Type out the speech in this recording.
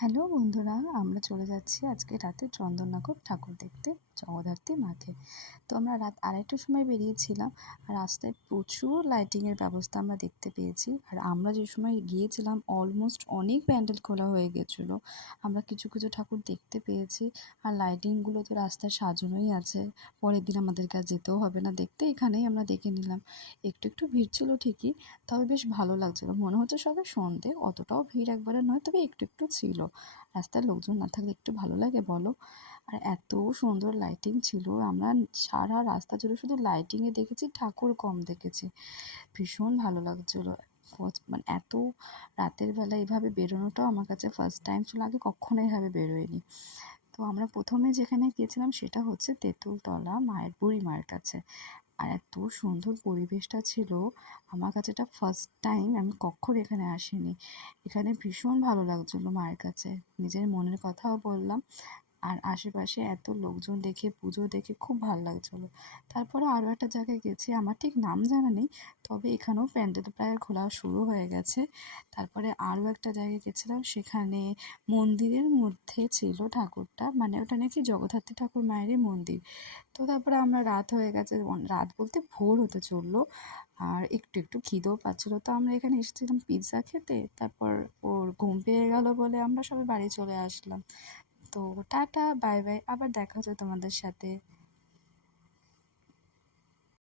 Hello বন্ধুরা, আমরা চলে যাচ্ছি আজকে রাতে চন্দননগর ঠাকুর দেখতে জগদ্ধাত্রী মাকে। তো আমরা রাত 2:30টার সময় বেরিয়েছিলাম। আর রাস্তায় প্রচুর লাইটিংয়ের ব্যবস্থা আমরা দেখতে পেয়েছি। আর আমরা যে সময় গিয়েছিলাম অলমোস্ট অনেক প্যান্ডেল খোলা হয়ে গেছিলো। আমরা কিছু কিছু ঠাকুর দেখতে পেয়েছি। আর লাইটিংগুলো তো রাস্তায় সাজানোই আছে, পরের দিন আমাদেরকে আর যেতেও হবে না দেখতে, এখানেই আমরা দেখে নিলাম। একটু একটু ভিড় ছিল ঠিকই, তবে বেশ ভালো লাগছিলো। মনে হচ্ছে সবে সন্ধে, অতটাও ভিড় একবারে নয়, তবে একটু একটু ছিল। রাস্তায় লোকজন না থাকলে একটু ভালো লাগে বলো? আর এত সুন্দর লাইটিং ছিল, আমরা সারা রাস্তা জুড়ে শুধু লাইটিংয়ে দেখেছি, ঠাকুর কম দেখেছি। ভীষণ ভালো লাগছিলো। মানে এত রাতের বেলা এভাবে বেরোনোটাও আমার কাছে ফার্স্ট টাইম ছিল, আগে কখনো এভাবে বেরোয়নি। তো আমরা প্রথমে যেখানে গিয়েছিলাম সেটা হচ্ছে তেঁতুলতলা মায়ের বুড়ি মায়ের কাছে। আর এত সুন্দর পরিবেশটা ছিল, আমার কাছে এটা ফার্স্ট টাইম, আমি কখনো এখানে আসিনি। এখানে ভীষণ ভালো লাগছিলো মায়ের কাছে, নিজের মনের কথাও বললাম। আর আশেপাশে এত লোকজন দেখে, পুজো দেখে খুব ভালো লাগছিলো। তারপরে আরও একটা জায়গায় গেছি, আমার ঠিক নাম জানা নেই, তবে এখানেও প্যান্ডেল প্রায় খোলা শুরু হয়ে গেছে। তারপরে আরও একটা জায়গায় গেছিলাম, সেখানে মন্দিরের মধ্যে ছিল ঠাকুরটা, মানে ওটা নাকি জগদ্ধাত্রী ঠাকুর মায়েরই মন্দির। তো তারপরে আমরা রাত হয়ে গেছে, রাত বলতে ভোর হতে চললো। আর একটু একটু খিদেও পাচ্ছিলো, তো আমরা এখানে এসেছিলাম পিৎজা খেতে। তারপর ওর ঘুম পেয়ে গেল বলে আমরা সবাই বাড়ি চলে আসলাম। তো টাটা, বাই বাই, আবার দেখা হচ্ছে তোমাদের সাথে।